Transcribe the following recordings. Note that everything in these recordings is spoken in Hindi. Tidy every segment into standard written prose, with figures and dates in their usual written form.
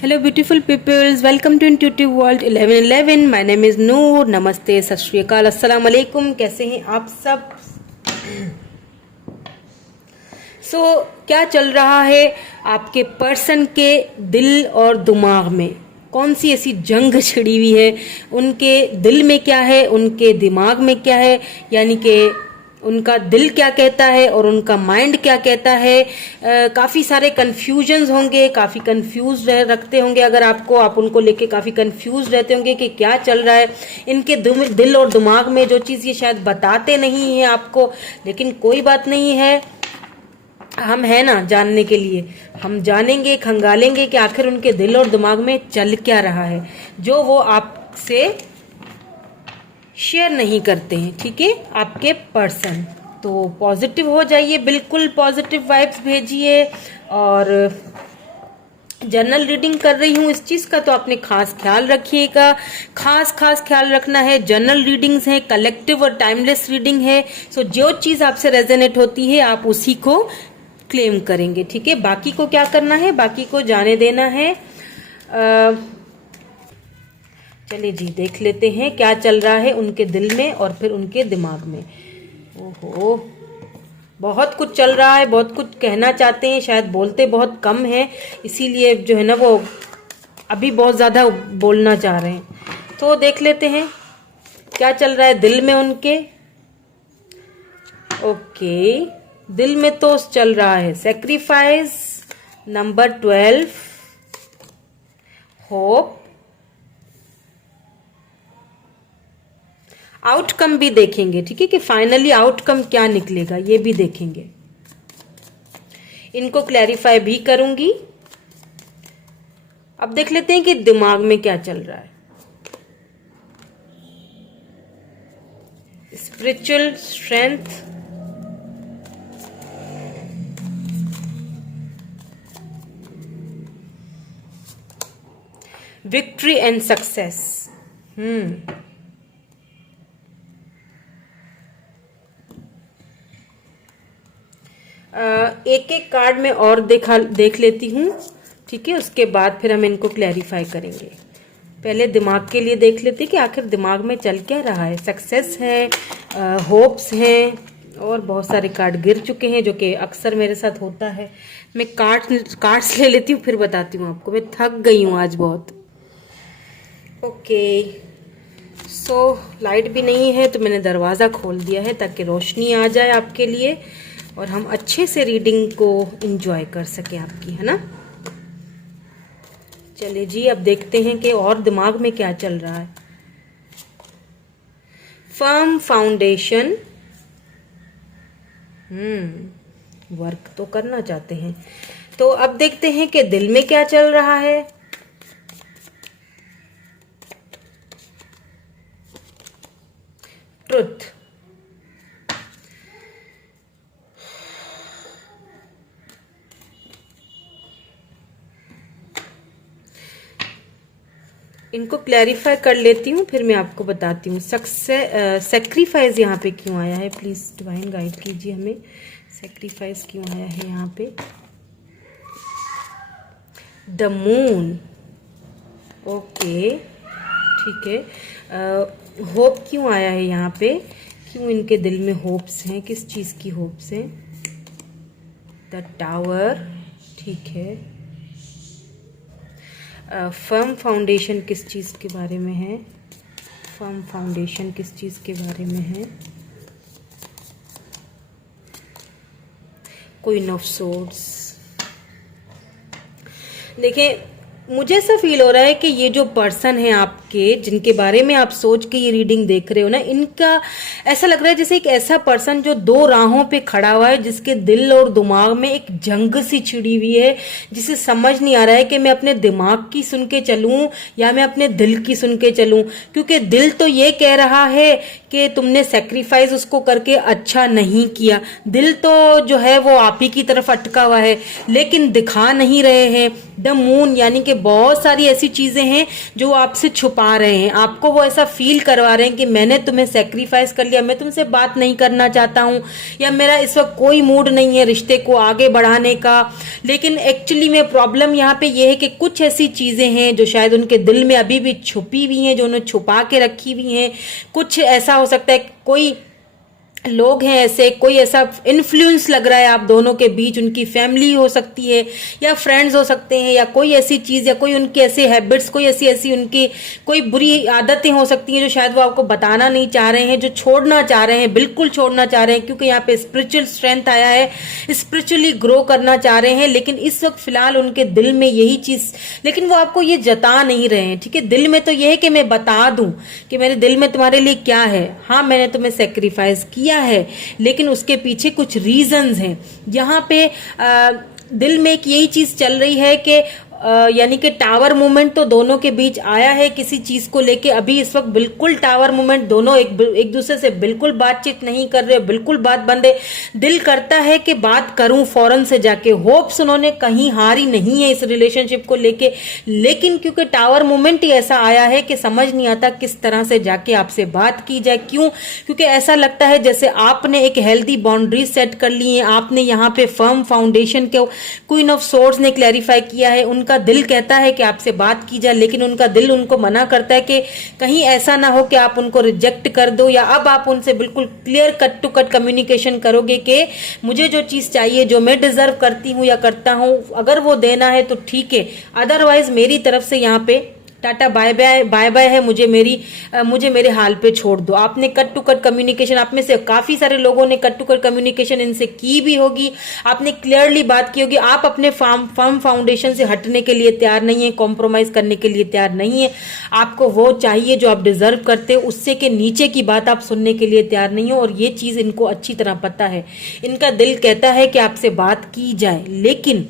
Hello beautiful peoples, welcome to Intuitive World 1111. My name is नूर. नमस्ते, सत श्री अकाल, अस्सलाम वालेकुम. कैसे हैं आप सब? क्या चल रहा है आपके पर्सन के दिल और दिमाग में? कौन सी ऐसी जंग छिड़ी हुई है? उनके दिल में क्या है, उनके दिमाग में क्या है, यानी कि उनका दिल क्या कहता है और उनका माइंड क्या कहता है. काफ़ी सारे कन्फ्यूजन्स होंगे, काफ़ी कंफ्यूज रखते होंगे. अगर आप उनको लेके काफ़ी कंफ्यूज रहते होंगे कि क्या चल रहा है इनके दिल और दिमाग में, जो चीज़ ये शायद बताते नहीं हैं आपको. लेकिन कोई बात नहीं है, हम है ना जानने के लिए. हम जानेंगे, खंगालेंगे कि आखिर उनके दिल और दिमाग में चल क्या रहा है, जो वो आपसे शेयर नहीं करते हैं. ठीक है, आपके पर्सन. तो पॉजिटिव हो जाइए, बिल्कुल पॉजिटिव वाइब्स भेजिए. और जनरल रीडिंग कर रही हूँ इस चीज़ का, तो आपने खास ख्याल रखिएगा. खास ख्याल रखना है. जनरल रीडिंग्स हैं, कलेक्टिव और टाइमलेस रीडिंग है. सो जो चीज़ आपसे रेजोनेट होती है आप उसी को क्लेम करेंगे. ठीक है, बाकी को क्या करना है, बाकी को जाने देना है. चलिए जी, देख लेते हैं क्या चल रहा है उनके दिल में और फिर उनके दिमाग में. ओहो, बहुत कुछ चल रहा है, बहुत कुछ कहना चाहते हैं, शायद बोलते बहुत कम है, इसीलिए जो है ना वो अभी बहुत ज़्यादा बोलना चाह रहे हैं. तो देख लेते हैं क्या चल रहा है दिल में उनके. ओके, दिल में तो चल रहा है सेक्रीफाइस, नंबर 12, होप. आउटकम भी देखेंगे. ठीक है, कि फाइनली आउटकम क्या निकलेगा ये भी देखेंगे. इनको क्लैरिफाई भी करूंगी. अब देख लेते हैं कि दिमाग में क्या चल रहा है. Spiritual strength, victory and success. एक एक कार्ड में और देख लेती हूँ. ठीक है, उसके बाद फिर हम इनको क्लैरिफाई करेंगे. पहले दिमाग के लिए देख लेते हैं कि आखिर दिमाग में चल क्या रहा है. सक्सेस है, होप्स हैं, और बहुत सारे कार्ड गिर चुके हैं, जो कि अक्सर मेरे साथ होता है. मैं कार्ड्स ले लेती हूँ, फिर बताती हूँ आपको. मैं थक गई हूँ आज बहुत. ओके, सो लाइट भी नहीं है तो मैंने दरवाज़ा खोल दिया है ताकि रोशनी आ जाए आपके लिए और हम अच्छे से रीडिंग को एंजॉय कर सकें आपकी, है ना. चलिए जी, अब देखते हैं कि और दिमाग में क्या चल रहा है. Firm foundation. वर्क तो करना चाहते हैं. तो अब देखते हैं कि दिल में क्या चल रहा है. ट्रुथ. इनको क्लैरिफाई कर लेती हूँ, फिर मैं आपको बताती हूँ. सेक्रीफाइस यहाँ पे क्यों आया है, प्लीज डिवाइन गाइड कीजिए हमें. सेक्रीफाइस क्यों आया है यहाँ पे. The moon. ओके, ठीक है. होप क्यों आया है यहाँ पे, क्यों इनके दिल में होप्स हैं, किस चीज़ की होप्स हैं. The tower. ठीक है. फर्म फाउंडेशन किस चीज़ के बारे में है. फर्म फाउंडेशन किस चीज़ के बारे में है. Queen of swords. देखिए, मुझे ऐसा फील हो रहा है कि ये जो पर्सन है आपके, जिनके बारे में आप सोच के ये रीडिंग देख रहे हो ना, इनका ऐसा लग रहा है जैसे एक ऐसा पर्सन जो दो राहों पे खड़ा हुआ है, जिसके दिल और दिमाग में एक जंग सी छिड़ी हुई है, जिसे समझ नहीं आ रहा है कि मैं अपने दिमाग की सुन के चलूं या मैं अपने दिल की सुन के चलूं. क्योंकि दिल तो ये कह रहा है कि तुमने सेक्रीफाइस उसको करके अच्छा नहीं किया. दिल तो जो है वो आप ही की तरफ अटका हुआ है, लेकिन दिखा नहीं रहे हैं. द मून यानी कि बहुत सारी ऐसी चीजें हैं जो आपसे छुप छुपा रहे हैं, आपको वो ऐसा फील करवा रहे हैं कि मैंने तुम्हें सेक्रीफाइस कर लिया, मैं तुमसे बात नहीं करना चाहता हूँ, या मेरा इस वक्त कोई मूड नहीं है रिश्ते को आगे बढ़ाने का। लेकिन एक्चुअली में प्रॉब्लम यहाँ पे ये है कि कुछ ऐसी चीजें हैं जो शायद उनके दिल में अभी भी छुपी हुई हैं, जो उन्होंने छुपा के रखी हुई हैं। कुछ ऐसा हो सकता है, कोई लोग हैं ऐसे, कोई ऐसा इन्फ्लुएंस लग रहा है आप दोनों के बीच, उनकी फैमिली हो सकती है या फ्रेंड्स हो सकते हैं, या कोई ऐसी चीज़ या कोई उनके ऐसे हैबिट्स, कोई ऐसी ऐसी उनकी कोई बुरी आदतें हो सकती हैं जो शायद वो आपको बताना नहीं चाह रहे हैं, जो छोड़ना चाह रहे हैं, बिल्कुल छोड़ना चाह रहे हैं, क्योंकि यहाँ पे स्पिरिचुअल स्ट्रेंथ आया है, स्पिरिचुअली ग्रो करना चाह रहे हैं। लेकिन इस वक्त फिलहाल उनके दिल में यही चीज़, लेकिन वो आपको ये जता नहीं रहे हैं, ठीक है। दिल में तो ये है कि मैं बता दूं कि मेरे दिल में तुम्हारे लिए क्या है, हाँ मैंने तुम्हें सेक्रीफाइस किया है, लेकिन उसके पीछे कुछ रीजंस हैं। यहाँ पे दिल में एक यही चीज चल रही है कि यानी कि टावर मूवमेंट तो दोनों के बीच आया है किसी चीज को लेके। अभी इस वक्त बिल्कुल टावर मूवमेंट, दोनों एक दूसरे से बिल्कुल बातचीत नहीं कर रहे, बिल्कुल बात बंद है। दिल करता है कि बात करूं फौरन से जाके, होप्स उन्होंने कहीं हारी नहीं है इस रिलेशनशिप को लेके, लेकिन क्योंकि टावर मूवमेंट ही ऐसा आया है कि समझ नहीं आता किस तरह से जाके आपसे बात की जाए। क्यों? क्योंकि ऐसा लगता है जैसे आपने एक हेल्दी बाउंड्री सेट कर ली है, आपने यहाँ पे फर्म फाउंडेशन के क्वीन ऑफ सोर्ड्स ने क्लैरिफाई किया है। उनका दिल कहता है कि आपसे बात की जाए, लेकिन उनका दिल उनको मना करता है कि कहीं ऐसा ना हो कि आप उनको रिजेक्ट कर दो, या अब आप उनसे बिल्कुल clear cut to cut communication करोगे कि मुझे जो चीज चाहिए, जो मैं डिजर्व करती हूँ या करता हूँ, अगर वो देना है तो ठीक है, अदरवाइज मेरी तरफ से यहाँ पे टाटा बाय बाय बाय बाय है, मुझे मेरे हाल पे छोड़ दो। आपने कट टू कट कम्युनिकेशन, आप में से काफी सारे लोगों ने कट टू कट कम्युनिकेशन इनसे की भी होगी, आपने क्लियरली बात की होगी। आप अपने फर्म फाउंडेशन से हटने के लिए तैयार नहीं है, कॉम्प्रोमाइज करने के लिए तैयार नहीं है। आपको वो चाहिए जो आप डिजर्व करते हो, उससे के नीचे की बात आप सुनने के लिए तैयार नहीं हो, और ये चीज इनको अच्छी तरह पता है। इनका दिल कहता है कि आपसे बात की जाए, लेकिन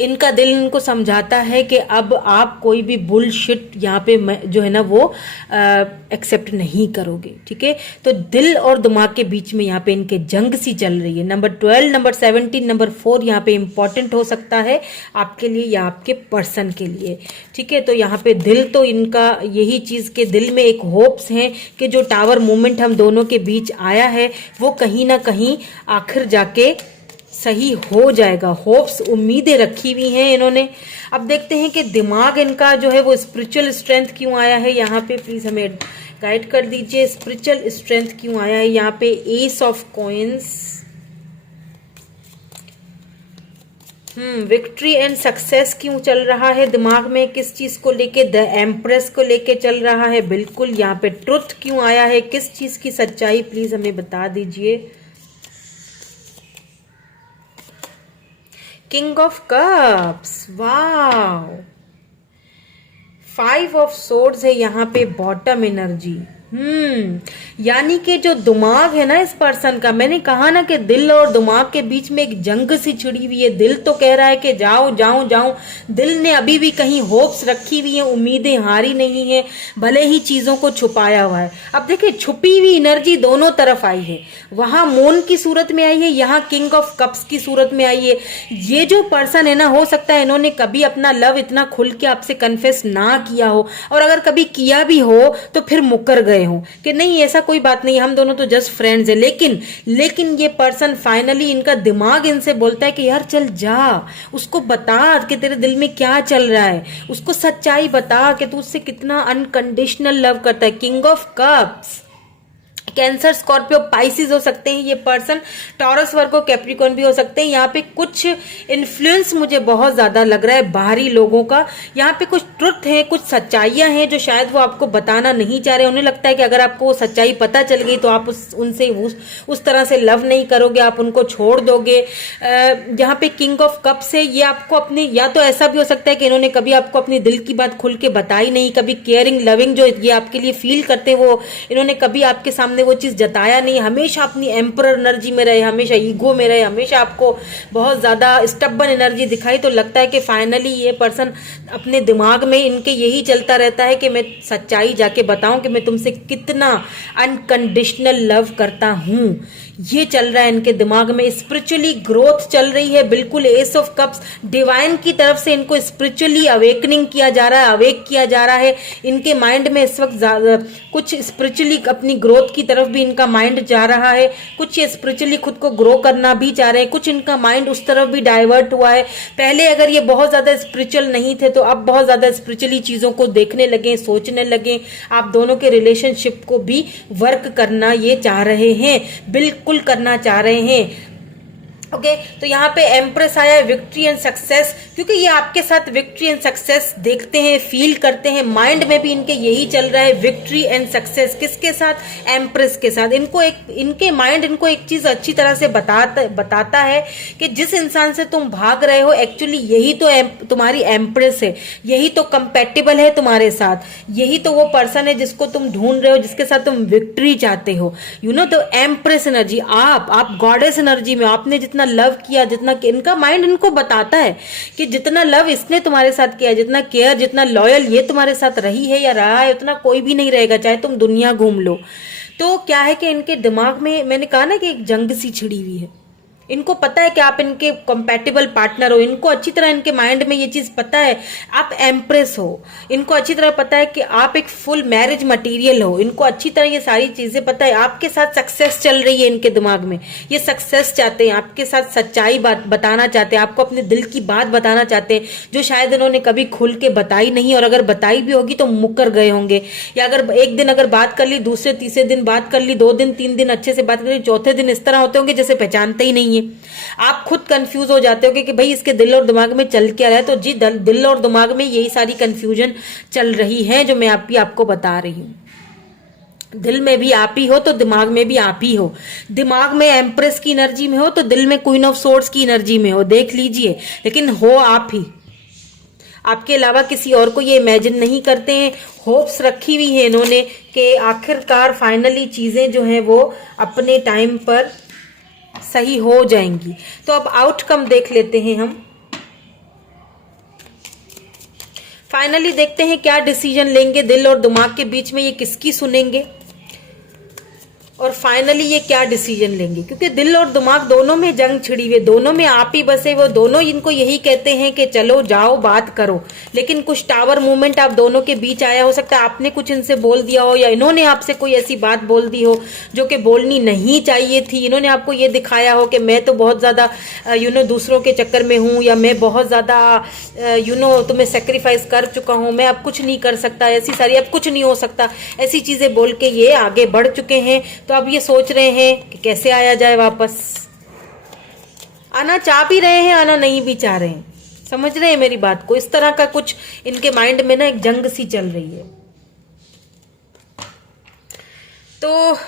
इनका दिल इनको समझाता है कि अब आप कोई भी बुलशिट यहाँ पे जो है ना वो एक्सेप्ट नहीं करोगे, ठीक है। तो दिल और दिमाग के बीच में यहाँ पे इनके जंग सी चल रही है। नंबर 12, नंबर 17, नंबर 4 यहाँ पे इंपॉर्टेंट हो सकता है आपके लिए या आपके पर्सन के लिए, ठीक है। तो यहाँ पे दिल तो इनका यही चीज के दिल में एक होप्स हैं कि जो टावर मूवमेंट हम दोनों के बीच आया है वो कहीं ना कहीं आखिर जाके सही हो जाएगा। होप्स, उम्मीदें रखी हुई हैं इन्होंने। अब देखते हैं कि दिमाग इनका जो है वो स्पिरिचुअल स्ट्रेंथ क्यों आया है यहाँ पे, प्लीज हमें गाइड कर दीजिए। स्पिरिचुअल स्ट्रेंथ क्यों आया है यहाँ पे? S of coins, victory and success क्यों चल रहा है दिमाग में, किस चीज को लेके? द एम्प्रेस को लेके चल रहा है, बिल्कुल। यहाँ पे ट्रुथ क्यों आया है, किस चीज की सच्चाई, प्लीज हमें बता दीजिए। King of cups, wow. 5 of swords है यहाँ पे, बॉटम एनर्जी। यानी कि जो दिमाग है ना इस पर्सन का, मैंने कहा ना कि दिल और दिमाग के बीच में एक जंग सी छिड़ी हुई है। दिल तो कह रहा है कि जाओ जाओ जाओ, दिल ने अभी भी कहीं होप्स रखी हुई है, उम्मीदें हारी नहीं है, भले ही चीजों को छुपाया हुआ है। अब देखिए छुपी हुई एनर्जी दोनों तरफ आई है, वहां मून की सूरत में आई है, यहाँ किंग ऑफ कप्स की सूरत में आई है। ये जो पर्सन है ना, हो सकता है इन्होंने कभी अपना लव इतना खुल के आपसे कन्फेस ना किया हो, और अगर कभी किया भी हो तो फिर मुकर गए हो कि नहीं ऐसा कोई बात नहीं, हम दोनों तो जस्ट फ्रेंड्स है। लेकिन ये पर्सन फाइनली, इनका दिमाग इनसे बोलता है कि यार चल जा, उसको बता कि तेरे दिल में क्या चल रहा है, उसको सच्चाई बता कि तू उससे कितना अनकंडीशनल लव करता है। King of cups, cancer, Scorpio, Pisces हो सकते हैं ये पर्सन, टॉरस, वर्गो, कैप्रिकॉर्न भी हो सकते हैं। यहाँ पे कुछ इन्फ्लुएंस मुझे बहुत ज्यादा लग रहा है बाहरी लोगों का। यहाँ पे कुछ ट्रुथ है, कुछ सच्चाइयां हैं जो शायद वो आपको बताना नहीं चाह रहे। उन्हें लगता है कि अगर आपको वो सच्चाई पता चल गई तो आप उनसे उस तरह से लव नहीं करोगे, आप उनको छोड़ दोगे। यहाँ पे किंग ऑफ कप्स है, ये आपको अपनी, या तो ऐसा भी हो सकता है कि इन्होंने कभी आपको अपनी दिल की बात खुल के बताई नहीं, कभी केयरिंग लविंग जो ये आपके लिए फील करते हैं वो इन्होंने कभी आपके सामने वो चीज़ जताया नहीं, हमेशा अपनी एम्परर एनर्जी में रहे, हमेशा ईगो में रहे, हमेशा आपको बहुत ज़्यादा स्टब्बन एनर्जी दिखाई, तो लगता है कि फाइनली ये पर्सन अपने दिमाग में इनके यही चलता रहता है कि मैं सच्चाई जाके बताऊं कि मैं तुमसे कितना अनकंडीशनल लव करता हूं। ये चल रहा है इनके दिमाग में। स्पिरिचुअली ग्रोथ चल रही है, बिल्कुल एस ऑफ कप्स, डिवाइन की तरफ से इनको स्पिरिचुअली अवेकनिंग किया जा रहा है, अवेक किया जा रहा है। इनके माइंड में इस वक्त कुछ स्पिरिचुअली अपनी ग्रोथ की तरफ भी इनका माइंड जा रहा है, कुछ ये स्पिरिचुअली खुद को ग्रो करना भी चाह रहे हैं, कुछ इनका माइंड उस तरफ भी डाइवर्ट हुआ है। पहले अगर ये बहुत ज्यादा स्पिरिचुअल नहीं थे तो अब बहुत ज्यादा स्पिरिचुअली चीजों को देखने लगे, सोचने लगे। आप दोनों के रिलेशनशिप को भी वर्क करना ये चाह रहे हैं, बिल्कुल करना चाह रहे हैं। ओके, तो यहाँ पे एम्प्रेस आया है, विक्ट्री एंड सक्सेस, क्योंकि ये आपके साथ विक्ट्री एंड सक्सेस देखते हैं, फील करते हैं। माइंड में भी इनके यही चल रहा है, विक्ट्री एंड सक्सेस। किसके साथ? एम्प्रेस के साथ। इनके माइंड इनको एक चीज अच्छी तरह से बताता है कि जिस इंसान से तुम भाग रहे हो एक्चुअली यही तो तुम्हारी एम्प्रेस है, यही तो कंपेटेबल है तुम्हारे साथ, यही तो वो पर्सन है जिसको तुम ढूंढ रहे हो, जिसके साथ तुम विक्ट्री चाहते हो। तो एम्प्रेस एनर्जी, आप गॉडेस एनर्जी में, आपने जितना लव किया, जितना इनका माइंड इनको बताता है कि जितना लव इसने तुम्हारे साथ किया, जितना केयर, जितना लॉयल ये तुम्हारे साथ रही है या रहा है, उतना कोई भी नहीं रहेगा, चाहे तुम दुनिया घूम लो। तो क्या है कि इनके दिमाग में, मैंने कहा ना कि एक जंग सी छिड़ी हुई है। इनको पता है कि आप इनके कंपैटिबल पार्टनर हो, इनको अच्छी तरह इनके माइंड में ये चीज पता है आप एम्प्रेस हो, इनको अच्छी तरह पता है कि आप एक फुल मैरिज मटेरियल हो, इनको अच्छी तरह ये सारी चीजें पता है। आपके साथ सक्सेस चल रही है इनके दिमाग में, ये सक्सेस चाहते हैं, आपके साथ सच्चाई बात बताना चाहते हैं, आपको अपने दिल की बात बताना चाहते हैं जो शायद इन्होंने कभी खुल के बताई नहीं, और अगर बताई भी होगी तो मुकर गए होंगे। या अगर एक दिन अगर बात कर ली, दूसरे तीसरे दिन बात कर ली, 2 दिन 3 दिन अच्छे से बात कर ली, चौथे दिन इस तरह होते होंगे जैसे पहचानते ही नहीं। आप खुद कंफ्यूज हो जाते हो कि भाई इसके दिल और दिमाग में चल क्या रहा है। तो जी दिल और दिमाग में यही सारी कंफ्यूजन चल रही है जो मैं आपको बता रही हूं। दिल में भी आप ही हो तो दिमाग में भी आप ही हो। दिमाग में एम्प्रेस की एनर्जी में हो तो दिल में क्वीन ऑफ सोर्ड्स की एनर्जी में हो, देख लीजिए, लेकिन हो आप ही, आपके अलावा किसी और को ये इमेजिन नहीं करते हैं। होप्स रखी हुई है इन्होंने कि आखिरकार फाइनली चीजें जो हैं वो अपने टाइम पर सही हो जाएंगी। तो अब आउटकम देख लेते हैं हम। फाइनली देखते हैं क्या डिसीजन लेंगे, दिल और दिमाग के बीच में ये किसकी सुनेंगे, और फाइनली ये क्या डिसीजन लेंगे। क्योंकि दिल और दिमाग दोनों में जंग छिड़ी हुई, दोनों में आप ही बसे, वो दोनों इनको यही कहते हैं कि चलो जाओ बात करो। लेकिन कुछ टावर मूवमेंट आप दोनों के बीच आया, हो सकता है आपने कुछ इनसे बोल दिया हो या इन्होंने आपसे कोई ऐसी बात बोल दी हो जो कि बोलनी नहीं चाहिए थी। इन्होंने आपको ये दिखाया हो कि मैं तो बहुत ज्यादा दूसरों के चक्कर में हूं, या मैं बहुत ज्यादा तुम्हें सेक्रीफाइस कर चुका हूं, मैं अब कुछ नहीं कर सकता, ऐसी सारी अब कुछ नहीं हो सकता, ऐसी चीजें बोल के ये आगे बढ़ चुके हैं। तो अब ये सोच रहे हैं कि कैसे आया जाए वापस। आना चाह भी रहे हैं, आना नहीं भी चाह रहे हैं। समझ रहे हैं मेरी बात को? इस तरह का कुछ इनके माइंड में ना एक जंग सी चल रही है। तो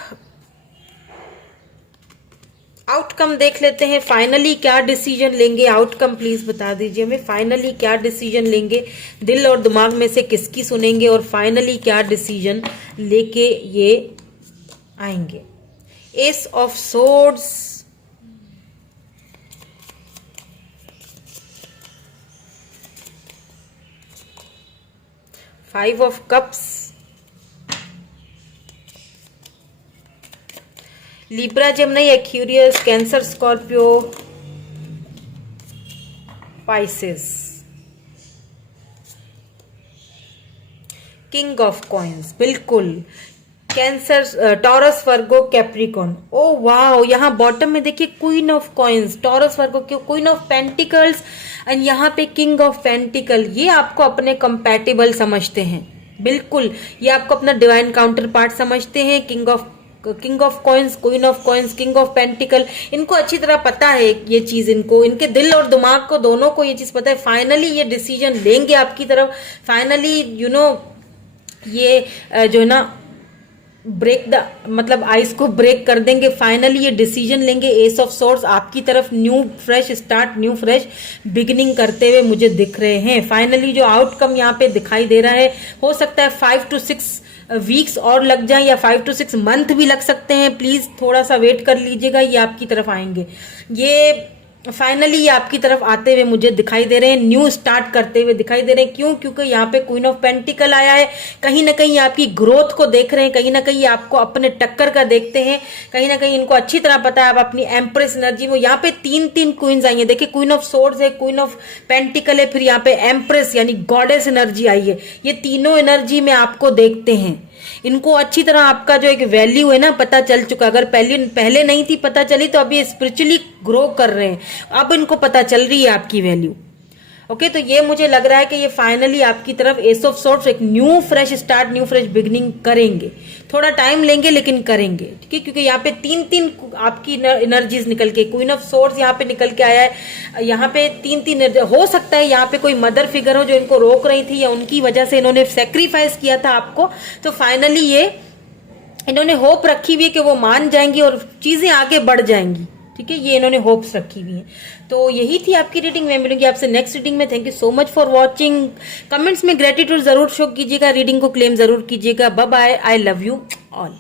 आउटकम देख लेते हैं, फाइनली क्या डिसीजन लेंगे। आउटकम प्लीज बता दीजिए हमें, फाइनली क्या डिसीजन लेंगे, दिल और दिमाग में से किसकी सुनेंगे, और फाइनली क्या डिसीजन लेके ये आएंगे। S of swords, five of cups, Libra, Gemini, Aquarius, cancer, Scorpio, Pisces, king of coins, बिल्कुल कैंसर, टॉरस, वर्गो, कैप्रिकॉन। ओ वाह, यहाँ बॉटम में देखिए queen of coins, taurus, Virgo, queen of pentacles, and यहाँ पे किंग ऑफ पेंटिकल। ये आपको अपने कंपैटिबल समझते हैं, बिल्कुल ये आपको अपना डिवाइन काउंटर पार्ट समझते हैं। King of coins, queen of coins, king of pentacle, इनको अच्छी तरह पता है ये चीज, इनको इनके दिल और दिमाग को दोनों को ये चीज पता है। फाइनली ये डिसीजन लेंगे आपकी तरफ। फाइनली ये जो है ना ब्रेक द मतलब आइस को ब्रेक कर देंगे, फाइनली ये डिसीजन लेंगे। एस ऑफ सोर्ड्स आपकी तरफ new fresh start, new fresh beginning करते हुए मुझे दिख रहे हैं। फाइनली जो आउटकम यहाँ पे दिखाई दे रहा है, हो सकता है 5 to 6 वीक्स और लग जाए या 5 to 6 मंथ भी लग सकते हैं। प्लीज थोड़ा सा वेट कर लीजिएगा, ये आपकी तरफ आएंगे। ये फाइनली ये आपकी तरफ आते हुए मुझे दिखाई दे रहे हैं, न्यू स्टार्ट करते हुए दिखाई दे रहे हैं। क्यों? क्योंकि यहाँ पे क्वीन ऑफ पेंटिकल आया है। कहीं ना कहीं आपकी ग्रोथ को देख रहे हैं, कहीं ना कहीं आपको अपने टक्कर का देखते हैं, कहीं ना कहीं इनको अच्छी तरह पता है आप अपनी एम्प्रेस एनर्जी में। यहाँ पे तीन क्वींस आई है, देखिए क्वीन ऑफ सोर्ड्स है, क्वीन ऑफ पेंटिकल है, फिर यहाँ पे एम्प्रेस यानी गॉडेस एनर्जी आई है। ये तीनों एनर्जी में आपको देखते हैं। इनको अच्छी तरह आपका जो एक वैल्यू है ना पता चल चुका। अगर पहले नहीं थी पता चली तो अभी स्पिरिचुअली ग्रो कर रहे हैं, अब इनको पता चल रही है आपकी वैल्यू। ओके, तो ये मुझे लग रहा है कि ये फाइनली आपकी तरफ एस ऑफ सोर्ड्स एक new fresh start, new fresh beginning करेंगे। थोड़ा टाइम लेंगे लेकिन करेंगे, ठीक है, क्योंकि यहाँ पे तीन आपकी एनर्जीज निकल के, क्वीन ऑफ सोर्ड्स यहाँ पे निकल के आया है। यहाँ पे तीन हो सकता है यहाँ पे कोई मदर फिगर हो जो इनको रोक रही थी या उनकी वजह से इन्होंने सेक्रीफाइस किया था आपको। तो फाइनली ये इन्होंने होप रखी हुई है कि वो मान जाएंगी और चीजें आगे बढ़ जाएंगी, ठीक है, ये इन्होंने होप्स रखी हुई है। तो यही थी आपकी रीडिंग। मैं मिलूंगी आपसे नेक्स्ट रीडिंग में। Thank you so much for watching. Comments में ग्रेटिट्यूड जरूर शो कीजिएगा, रीडिंग को क्लेम जरूर कीजिएगा। Bye bye, I love you all.